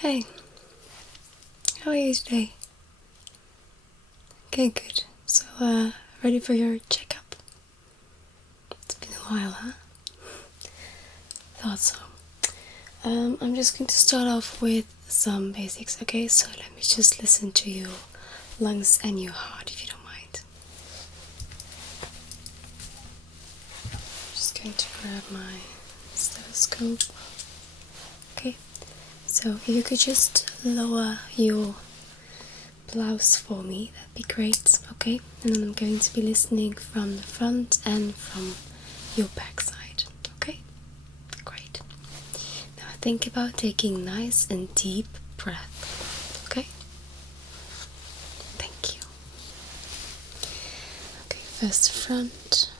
Hey, how are you today? Okay, good. So, ready for your checkup? It's been a while, huh? Thought so. I'm just going to start off with some basics, okay? So let me just listen to your lungs and your heart, if you don't mind. Just going to grab my stethoscope. Okay, so if you could just lower your blouse for me, that'd be great, okay? And then I'm going to be listening from the front and from your back side, okay? Great. Now think about taking nice and deep breath, okay? Thank you. Okay, first front.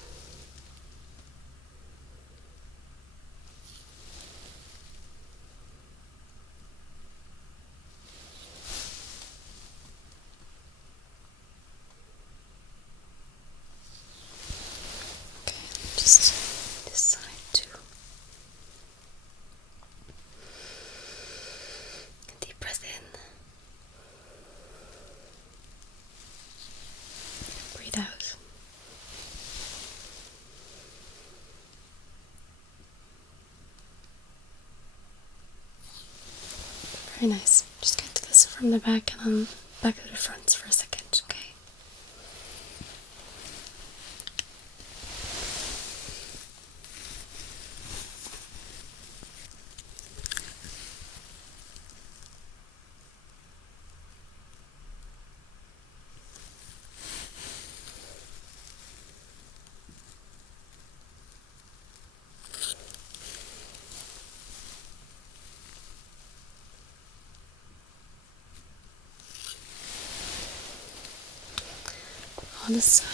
Okay, just this side too. Deep breath in. Breathe out. Very nice. Just going to listen from the back and then back to the front for a second, okay? Other side.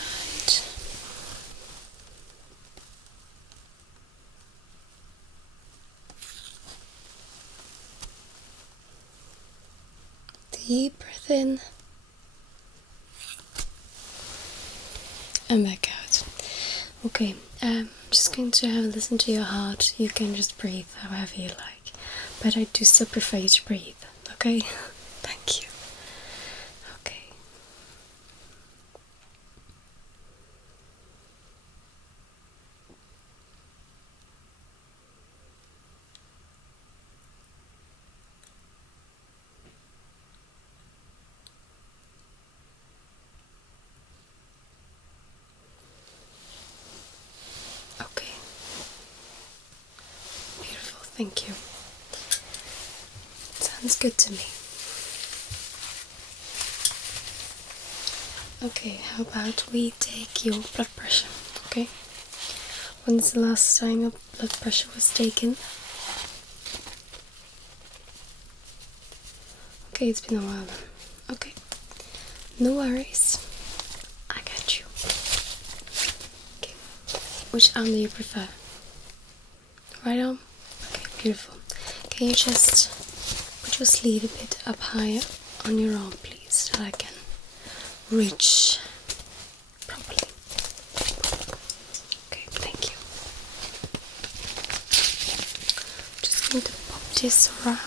Deep breath in and back out. Okay, I'm just going to have a listen to your heart. You can just breathe however you like, but I do still prefer you to breathe, okay? Thank you. Okay. Okay. Beautiful, thank you. Sounds good to me. Okay, how about we take your blood pressure, okay? When's the last time your blood pressure was taken? Okay, it's been a while then. Okay, no worries. I got you. Okay, which arm do you prefer? Right arm? Okay, beautiful. Can you just put your sleeve a bit up higher on your arm, please, so that I can reach properly? Okay, thank you. Just going to pop this around.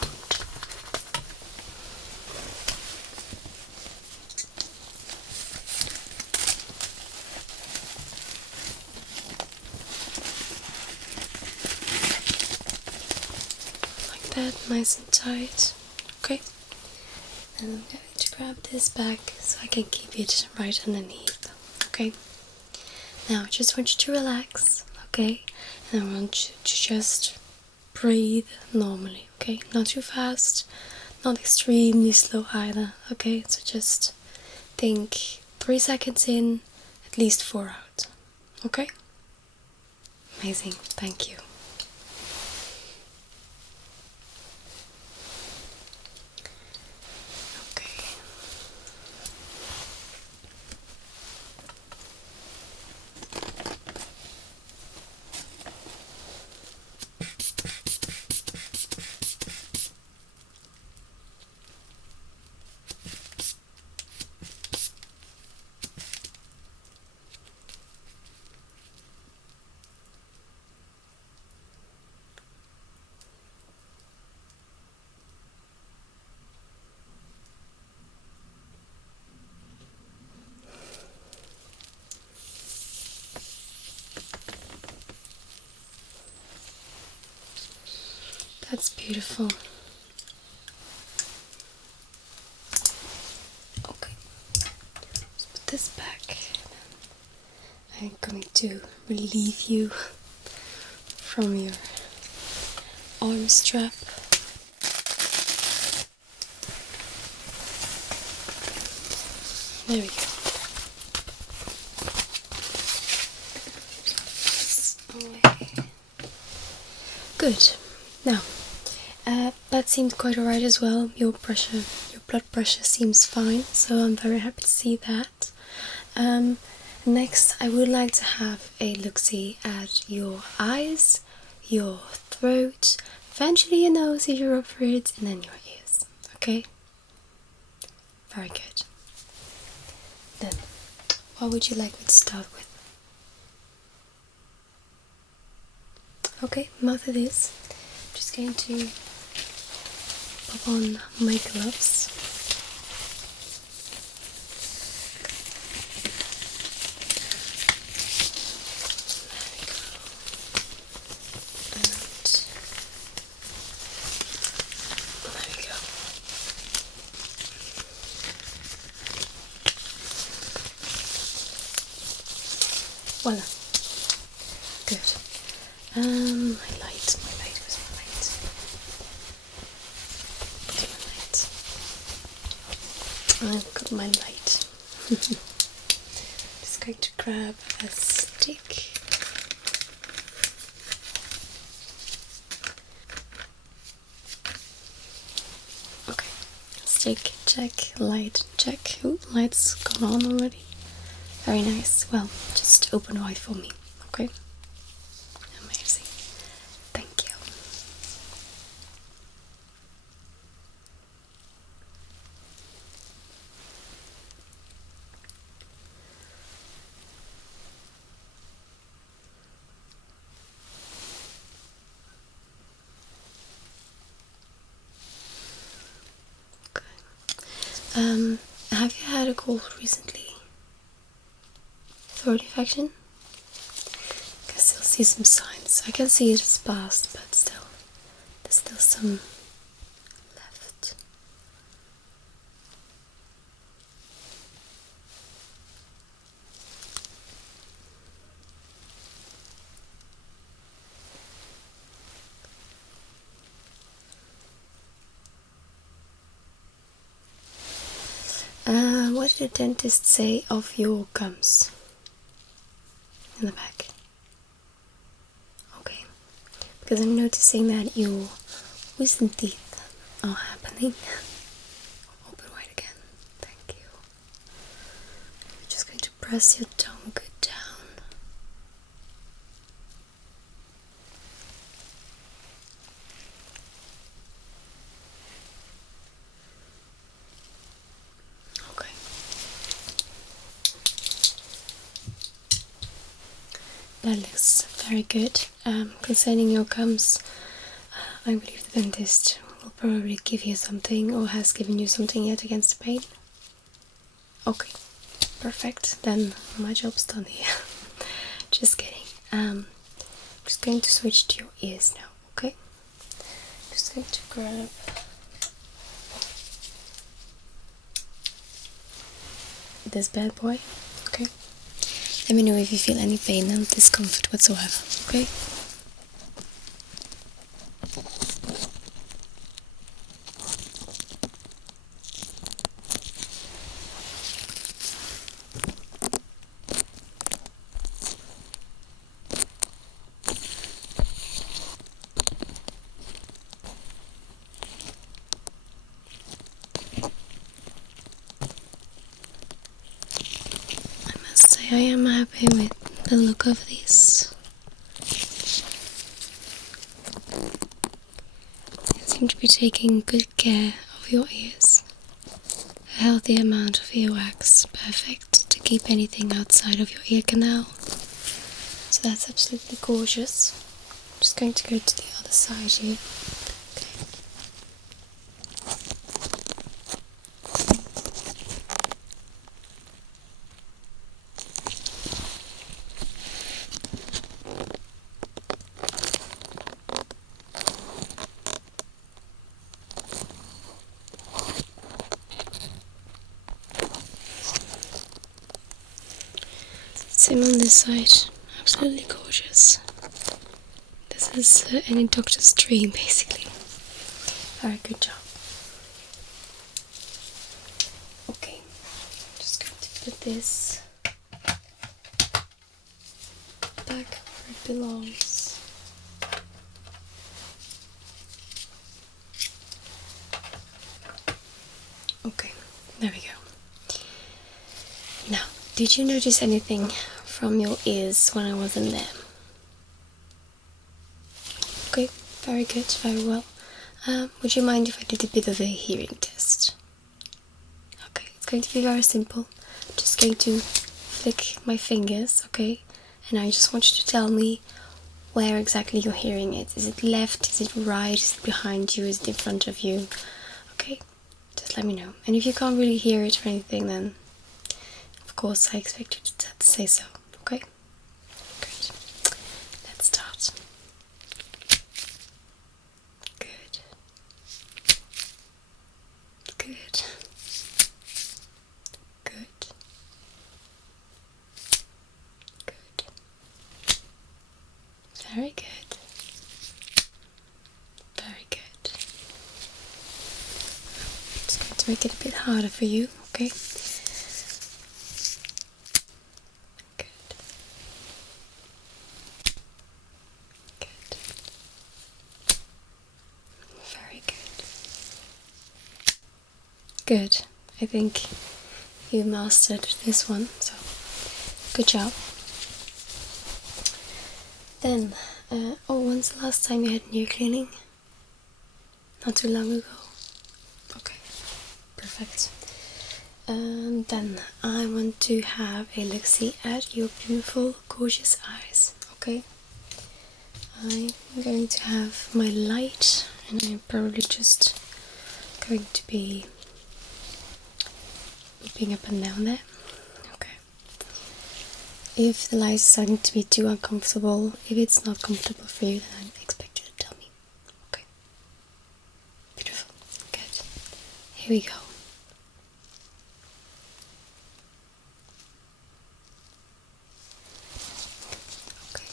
Like that, nice and tight. Okay. And I'm going to grab this back so I can keep it right underneath. Okay. Now I just want you to relax. Okay. And I want you to just breathe normally. Okay. Not too fast. Not extremely slow either. Okay. So just think 3 seconds in, at least 4 out. Okay. Amazing. Thank you. Okay. That's beautiful. Okay, let's put this back. I'm going to relieve you from your arm strap. There we go. Good. Now, that seemed quite alright as well. Your blood pressure seems fine, so I'm very happy to see that. Next, I would like to have a look-see at your eyes, your throat, eventually your nose if you're up for it, and then your ears. Okay? Very good. Then, what would you like me to start with? Okay, mouth it is. I'm just going to pop on my gloves. There we go. Voila. Good. My light, where's my light? I've got my light. Just going to grab a stick. Okay, stick, check, light, check. Ooh, light's gone on already. Very nice. Well, just open wide for me, okay? Amazing. Thank you. Have you had a cold recently? Throat infection? I can still see some signs. I can see it's past, but still, there's still some left. What did the dentist say of your gums? In the back. Okay. Because I'm noticing that your wisdom teeth are happening. Open wide again. Thank you. I'm just going to press your tongue good down. That looks very good. Concerning your gums, I believe the dentist will probably give you something, or has given you something yet against the pain. Okay, perfect. Then my job's done here. Just kidding. I'm just going to switch to your ears now, okay? Just going to grab this bad boy, okay? Let me know if you feel any pain and discomfort whatsoever, okay? I am happy with the look of these. You seem to be taking good care of your ears. A healthy amount of earwax, perfect to keep anything outside of your ear canal. So that's absolutely gorgeous. I'm just going to go to the other side here. this side. Absolutely gorgeous. This is any doctor's dream, basically. Very good job. Okay, just going to put this back where it belongs. Okay, there we go. Now, did you notice anything from your ears when I wasn't there? Okay, very good, very well. Would you mind if I did a bit of a hearing test? Okay, it's going to be very simple. I'm just going to flick my fingers, okay? And I just want you to tell me where exactly you're hearing it. Is it left? Is it right? Is it behind you? Is it in front of you? Okay, just let me know. And if you can't really hear it or anything, then of course I expect you to say so, okay? Great. Let's start. Good. Good. Good. Good. Very good. Very good. Just going to make it a bit harder for you, okay? Good. Good. Very good. Good. I think you mastered this one, so good job. Then, when's the last time you had an ear cleaning? Not too long ago? Okay, perfect. And then I want to have a look-see at your beautiful, gorgeous eyes, okay? I'm going to have my light, and I'm probably just going to be moving up and down there. If the light is starting to be too uncomfortable, if it's not comfortable for you, then I expect you to tell me. Okay. Beautiful. Good. Here we go. Okay.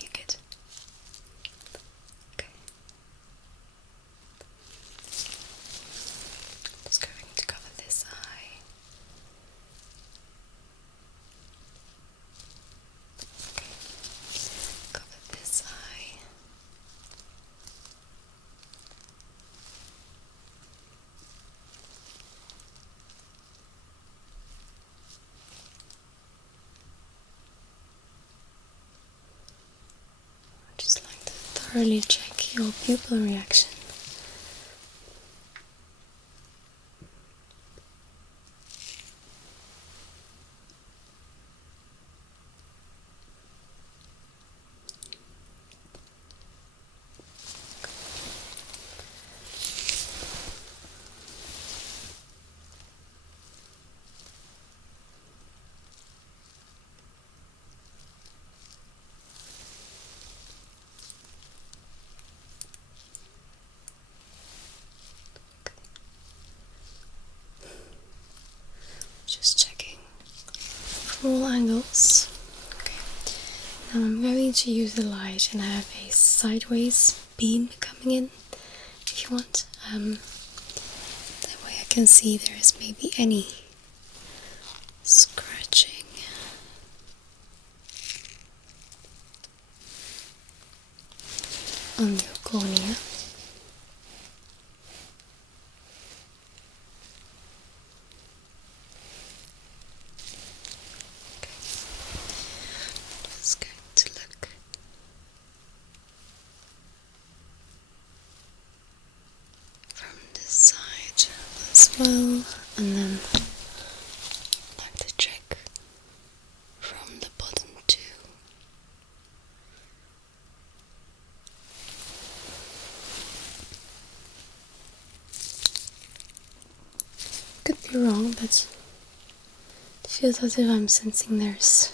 You're good. Okay. Just going to cover this eye. Okay. Cover this eye. I'd just like to thoroughly check your pupil reaction. Just checking from all angles. Okay. Now I'm going to use the light and have a sideways beam coming in, if you want. That way I can see there is maybe any scratching. On your cornea. Just going to look from this side as well, and then I'd like to check from the bottom too. Could be wrong, but it feels as if I'm sensing there's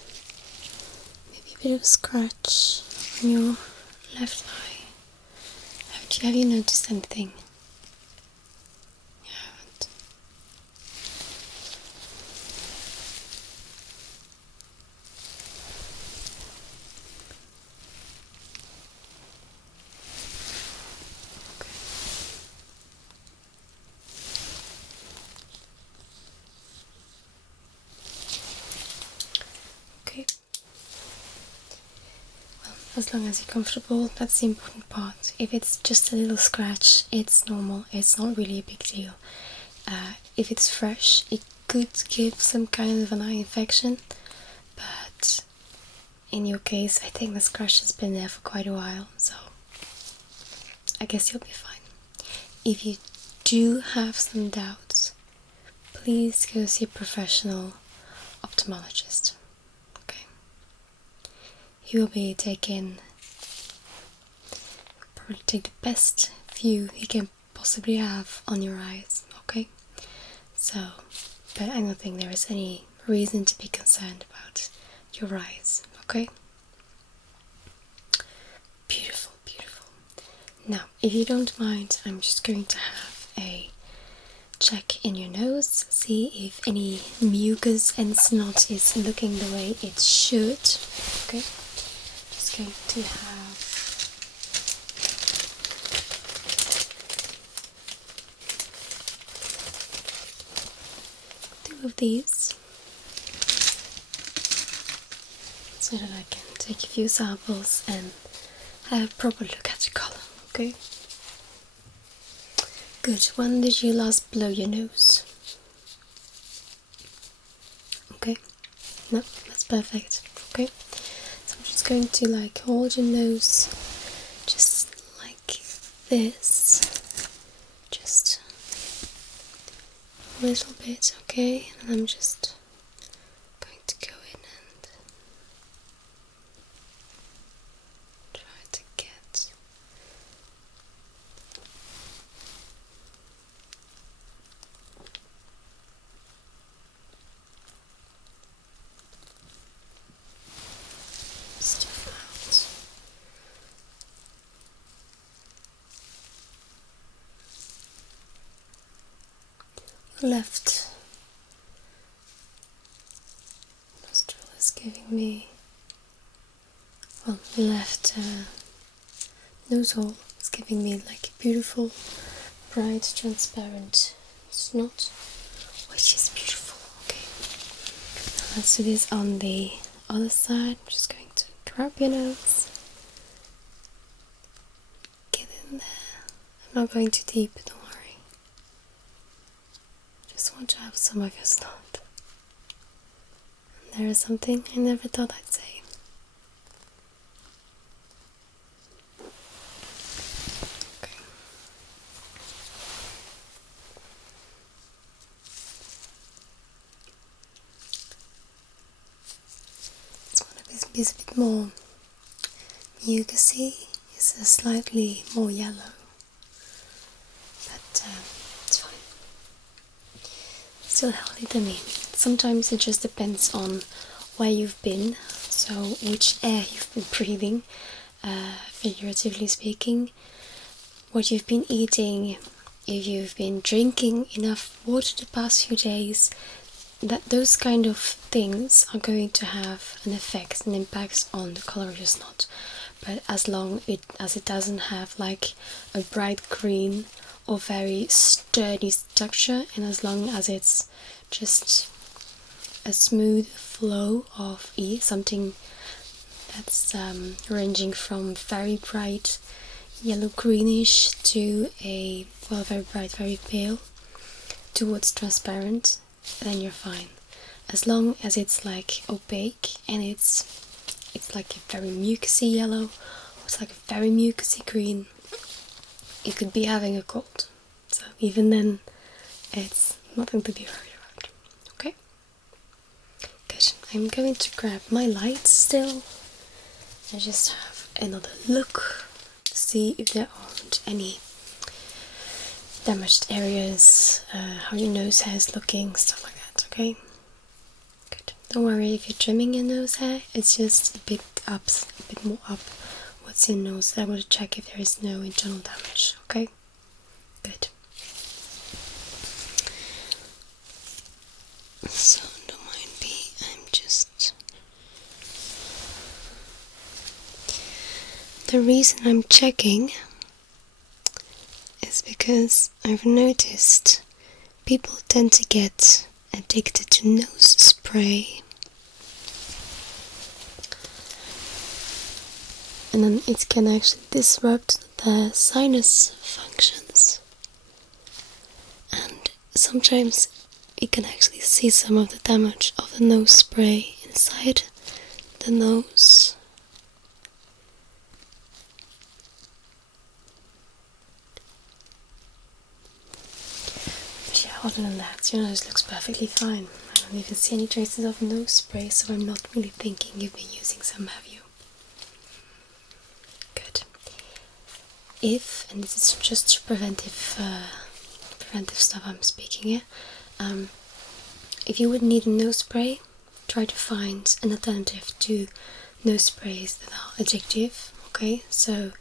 maybe a bit of a scratch on your left eye. I haven't Have you noticed anything? You haven't. Okay. Well, as long as you're comfortable, that's the important part. If it's just a little scratch, it's normal. It's not really a big deal. If it's fresh, it could give some kind of an eye infection, but in your case, I think the scratch has been there for quite a while, so I guess you'll be fine. If you do have some doubts, please go see a professional ophthalmologist. Okay? He will be probably take the best view he can possibly have on your eyes. Okay? So, but I don't think there is any reason to be concerned about your eyes. Okay? Beautiful, beautiful. Now, if you don't mind, I'm just going to have a check in your nose, see if any mucus and snot is looking the way it should. Okay, just going to have two of these so that I can take a few samples and have a proper look at the color. Okay. Good. When did you last blow your nose? Okay. No, that's perfect. Okay. So I'm just going to hold your nose just like this. Just a little bit, okay? And I'm just going to go in and try to get stuff out. Left nostril is giving me, well, the left nose hole is giving me like a beautiful, bright, transparent snot, which is beautiful. Okay, now let's do this on the other side. I'm just going to grab your nose, get in there. I'm not going too deep, don't worry. Just want to have some of your snot. And there is something I never thought I'd say. Okay. This one is a bit more mucusy. It's slightly more yellow, but it's fine. Still healthy to me. Sometimes it just depends on where you've been, so which air you've been breathing, figuratively speaking, what you've been eating, if you've been drinking enough water the past few days. Those kind of things are going to have an effect, an impact on the color of your snot. But as long as it doesn't have like a bright green or very sturdy texture, and as long as it's just a smooth flow of something that's ranging from very bright yellow greenish to a, well, very bright, very pale towards transparent, then you're fine. As long as it's like opaque and it's like a very mucusy yellow, or it's like a very mucusy green, you could be having a cold. So even then, it's nothing to be worried about. Okay? Good. I'm going to grab my lights still and just have another look to see if there aren't any damaged areas, how your nose hair is looking, stuff like that. Okay? Good. Don't worry if you're trimming your nose hair, it's just a bit more upwards it's your nose that I want to check if there is no internal damage, okay? Good. So, don't mind me, I'm just... The reason I'm checking is because I've noticed people tend to get addicted to nose spray. And then it can actually disrupt their sinus functions. And sometimes you can actually see some of the damage of the nose spray inside the nose. But yeah, other than that, your nose looks perfectly fine. I don't even see any traces of nose spray, so I'm not really thinking you've been using some, have you? Good. If, and this is just preventive stuff I'm speaking here, if you would need a nose spray, try to find an alternative to nose sprays that are addictive, okay? So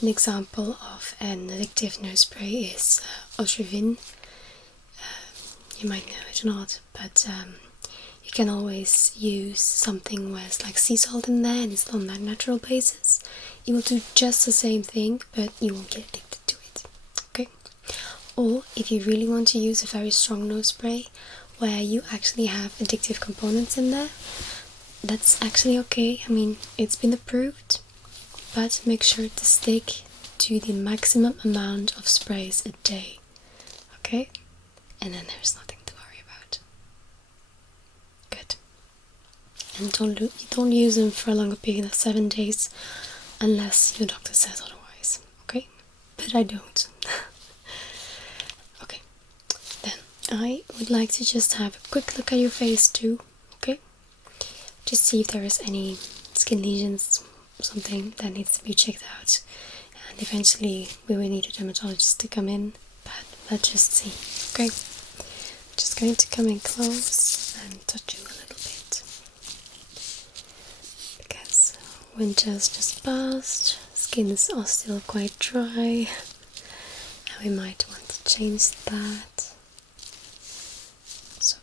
an example of an addictive nose spray is Otrivin. You might know it or not, but you can always use something where it's like sea salt in there and it's on that natural basis. It will do just the same thing, but you won't get addicted to it, okay? Or if you really want to use a very strong nose spray where you actually have addictive components in there, that's actually okay. I mean, it's been approved, but make sure to stick to the maximum amount of sprays a day, okay? And then there's nothing to worry about. Good. And don't use them for a longer period of 7 days unless your doctor says otherwise, okay? But I don't. Okay, then I would like to just have a quick look at your face too, okay? Just see if there is any skin lesions, something that needs to be checked out. And eventually we will need a dermatologist to come in, but let's just see, okay? Just going to come in close and touch you a little bit. Because winter's just passed, skins are still quite dry, and we might want to change that. So.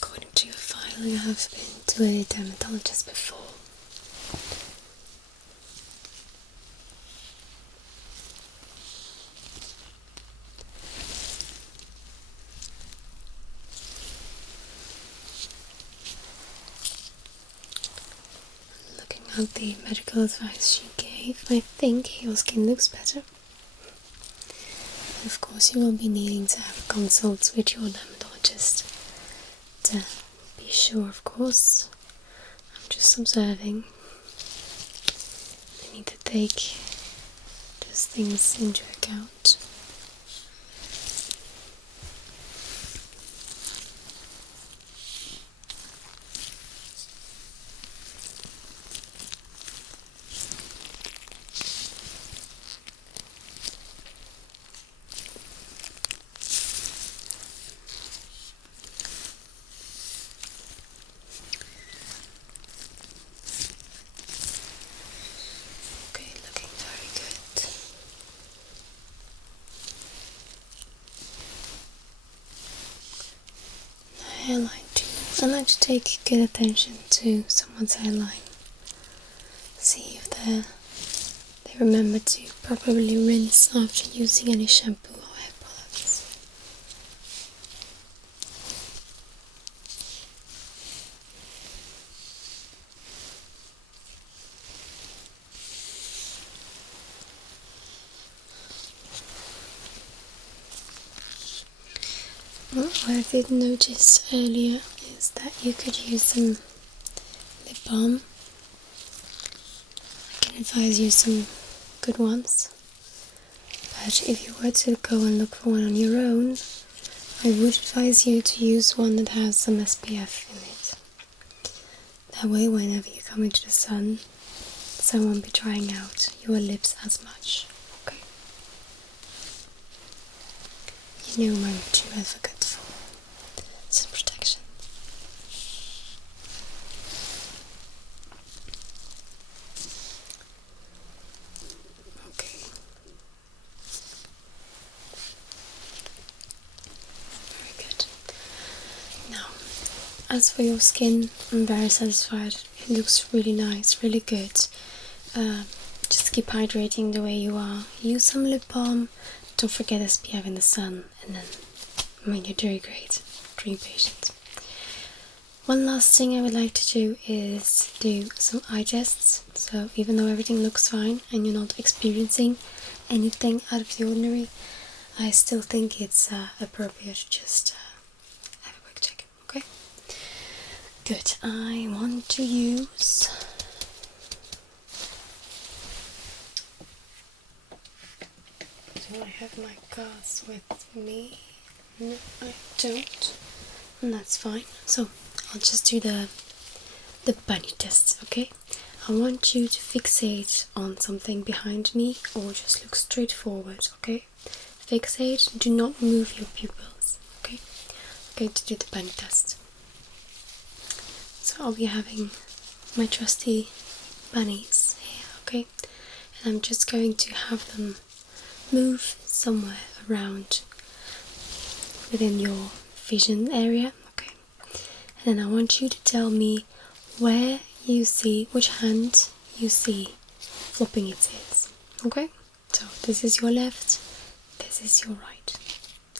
According to your file, you have been to a dermatologist before. Looking at the medical advice she gave, I think your skin looks better. Of course, you will be needing to have a consult with your dermatologist to be sure, of course. I'm just observing. I need to take those things into account. Hairline too. I like to take good attention to someone's hairline. See if they remember to properly rinse after using any shampoo or hair products. What I did notice earlier is that you could use some lip balm. I can advise you some good ones, But if you were to go and look for one on your own, I would advise you to use one that has some SPF in it. That way, whenever you come into the sun won't be drying out your lips as much. Okay? You know I'm a true advocate for sun protection. Okay. Very good. Now, as for your skin, I'm very satisfied. It looks really nice, really good. Just keep hydrating the way you are. Use some lip balm. Don't forget SPF in the sun, and then, you're doing great. Dream patient. One last thing I would like to do is do some eye tests. So even though everything looks fine and you're not experiencing anything out of the ordinary, I still think it's appropriate to just have a quick check. Okay? Good. I want to use do I have my cards with me? No, I don't. And that's fine. So I'll just do the bunny test, okay? I want you to fixate on something behind me or just look straight forward, okay? Fixate, do not move your pupils, okay? I'm going to do the bunny test. So I'll be having my trusty bunnies here, okay? And I'm just going to have them move somewhere around within your vision area, okay? And then I want you to tell me where you see, which hand you see flopping its ears, okay? So this is your left, this is your right.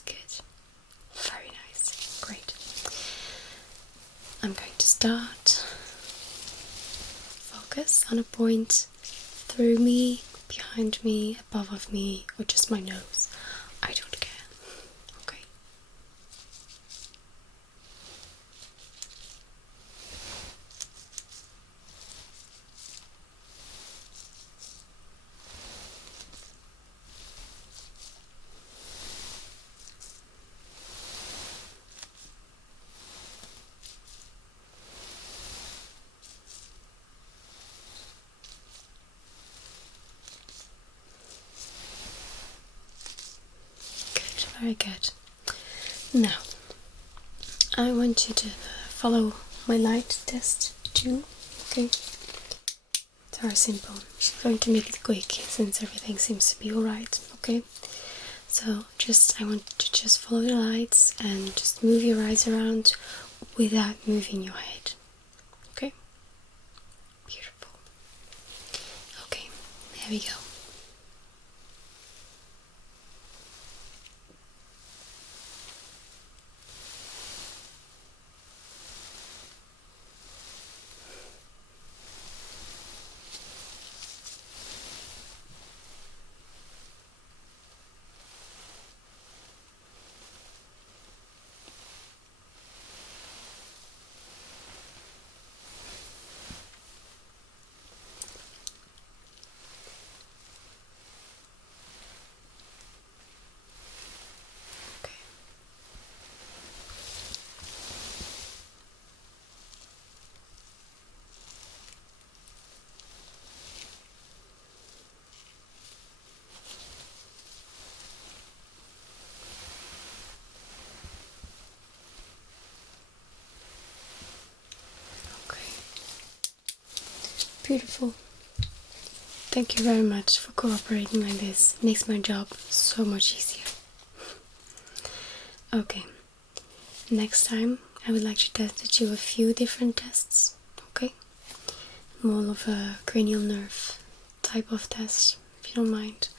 Good. Very nice. Great. I'm going to start. Focus on a point through me, behind me, above of me, or just my nose. I don't care. Okay. Very good. Now, I want you to follow my light test too, okay? It's very simple. I'm going to make it quick since everything seems to be alright, okay? So I want you to just follow the lights and just move your eyes around without moving your head, okay? Beautiful. Okay, there we go. Beautiful. Thank you very much for cooperating like this. It makes my job so much easier. Okay, next time I would like to test you a few different tests, okay? More of a cranial nerve type of test, if you don't mind.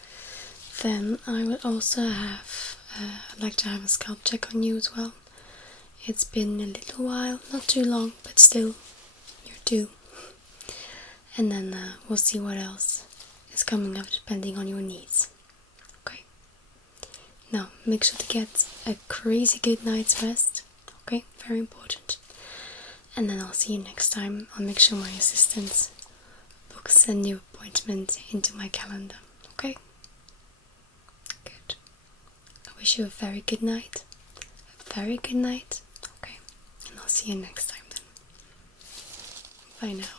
Then I would also have, I'd like to have a scalp check on you as well. It's been a little while, not too long, but still, you're due. And then we'll see what else is coming up depending on your needs. Okay? Now, make sure to get a crazy good night's rest. Okay? Very important. And then I'll see you next time. I'll make sure my assistant books a new appointment into my calendar. Okay? wish you a very good night. A very good night. Okay, and I'll see you next time then. Bye now.